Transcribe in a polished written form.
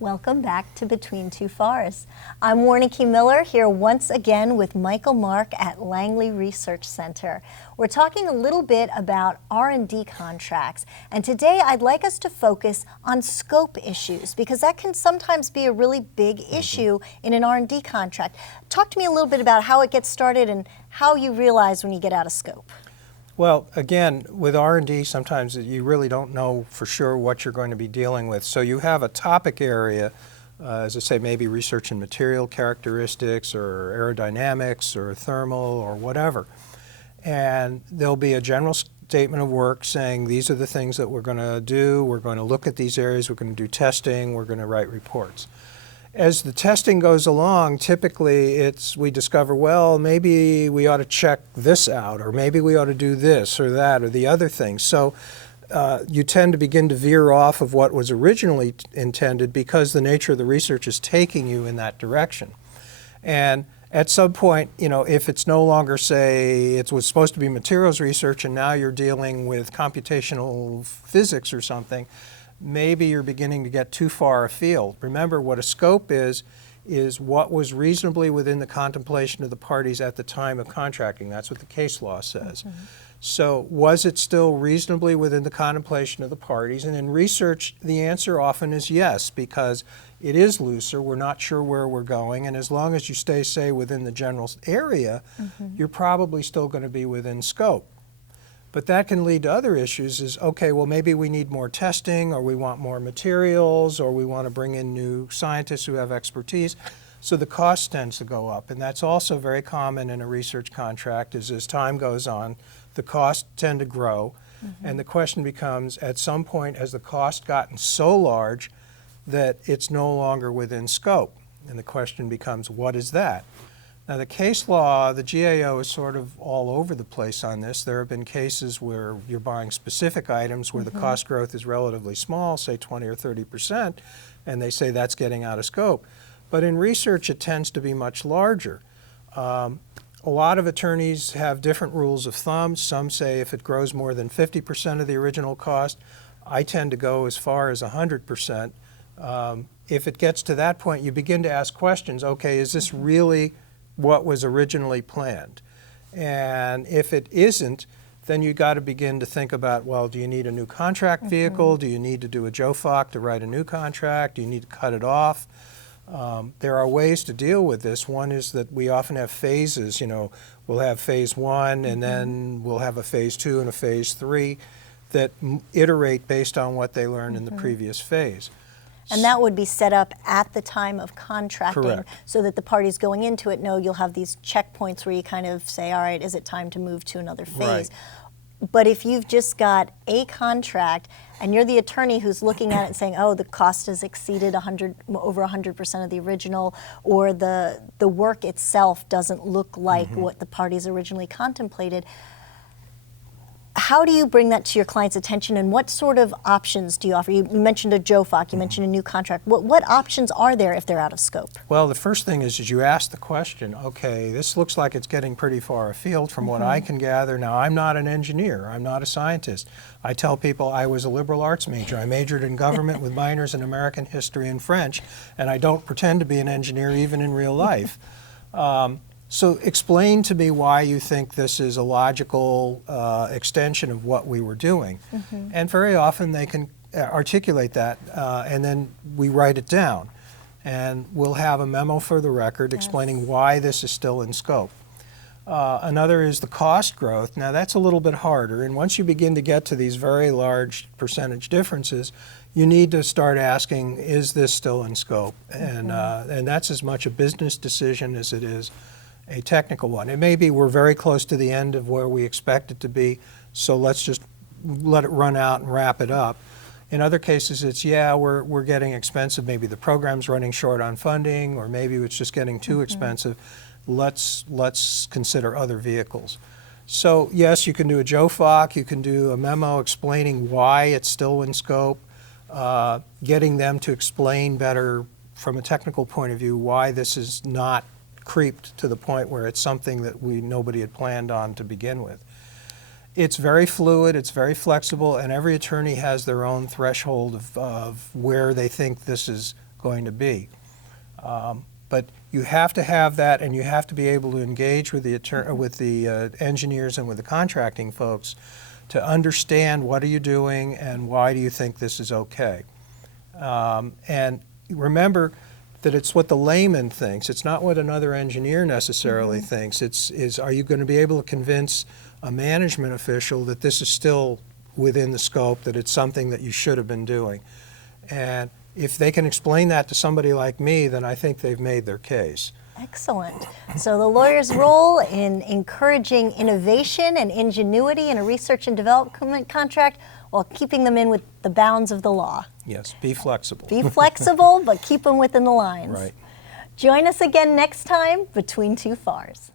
Welcome back to Between Two FARS. I'm Warnke Miller here once again with Michael Mark at Langley Research Center. We're talking a little bit about R&D contracts, and today I'd like us to focus on scope issues because that can sometimes be a really big issue in an R&D contract. Talk to me a little bit about how it gets started and how you realize when you get out of scope. Well, again, with R&D, sometimes you really don't know for sure what you're going to be dealing with. So you have a topic area, as I say, maybe research in material characteristics or aerodynamics or thermal or whatever. And there'll be a general statement of work saying these are the things that we're going to do, we're going to look at these areas, we're going to do testing, we're going to write reports. As the testing goes along, typically we discover, well, maybe we ought to check this out, or maybe we ought to do this or that or the other thing. So you tend to begin to veer off of what was originally intended because the nature of the research is taking you in that direction. And at some point, if it's no longer, say, it was supposed to be materials research and now you're dealing with computational physics or something, maybe you're beginning to get too far afield. Remember, what a scope is what was reasonably within the contemplation of the parties at the time of contracting. That's what the case law says. So was it still reasonably within the contemplation of the parties? And in research, the answer often is yes, because it is looser, we're not sure where we're going, and as long as you stay, say, within the general area, you're probably still going to be within scope. But that can lead to other issues is, okay, well, maybe we need more testing, or we want more materials, or we want to bring in new scientists who have expertise. So the cost tends to go up. And that's also very common in a research contract is as time goes on, the costs tend to grow. And the question becomes, at some point, has the cost gotten so large that it's no longer within scope? And the question becomes, what is that? Now, the case law, the GAO is sort of all over the place on this. There have been cases where you're buying specific items where the cost growth is relatively small, say 20 or 30%, and they say that's getting out of scope. But in research, it tends to be much larger. A lot of attorneys have different rules of thumb. Some say if it grows more than 50% of the original cost. I tend to go as far as 100%. If it gets to that point, you begin to ask questions. Okay, is this really what was originally planned? And if it isn't, then you got to begin to think about, well, do you need a new contract vehicle? Do you need to do a JOFOC to write a new contract? Do you need to cut it off? There are ways to deal with this. One is that we often have phases. We'll have phase one, and then we'll have a phase two and a phase three that iterate based on what they learned in the previous phase. And that would be set up at the time of contracting. Correct. So that the parties going into it know you'll have these checkpoints where you kind of say, all right, is it time to move to another phase? Right. But if you've just got a contract and you're the attorney who's looking at it and saying, oh, the cost has exceeded over 100% of the original, or the work itself doesn't look like what the parties originally contemplated, how do you bring that to your client's attention, and what sort of options do you offer? You mentioned a JOFOC, you mentioned a new contract. What options are there if they're out of scope? Well, the first thing is you ask the question, okay, this looks like it's getting pretty far afield from what I can gather. Now, I'm not an engineer, I'm not a scientist. I tell people I was a liberal arts major. I majored in government with minors in American history and French, and I don't pretend to be an engineer even in real life. So explain to me why you think this is a logical extension of what we were doing. And very often they can articulate that, and then we write it down. And we'll have a memo for the record explaining why this is still in scope. Another is the cost growth. Now that's a little bit harder, and once you begin to get to these very large percentage differences, you need to start asking, is this still in scope? And that's as much a business decision as it is a technical one. It may be we're very close to the end of where we expect it to be, so let's just let it run out and wrap it up. In other cases, it's, yeah, we're getting expensive. Maybe the program's running short on funding, or maybe it's just getting too expensive. Let's consider other vehicles. So yes, you can do a JOFOC, you can do a memo explaining why it's still in scope, getting them to explain better from a technical point of view, why this is not creeped to the point where it's something that nobody had planned on to begin with. It's very fluid, it's very flexible, and every attorney has their own threshold of where they think this is going to be. But you have to have that, and you have to be able to engage with the engineers and with the contracting folks to understand what are you doing and why do you think this is okay. And remember that it's what the layman thinks. It's not what another engineer necessarily thinks. Are you going to be able to convince a management official that this is still within the scope, that it's something that you should have been doing? And if they can explain that to somebody like me, then I think they've made their case. Excellent. So the lawyer's role in encouraging innovation and ingenuity in a research and development contract while keeping them in with the bounds of the law. Yes, be flexible. Be flexible, but keep them within the lines. Right. Join us again next time between two FARS.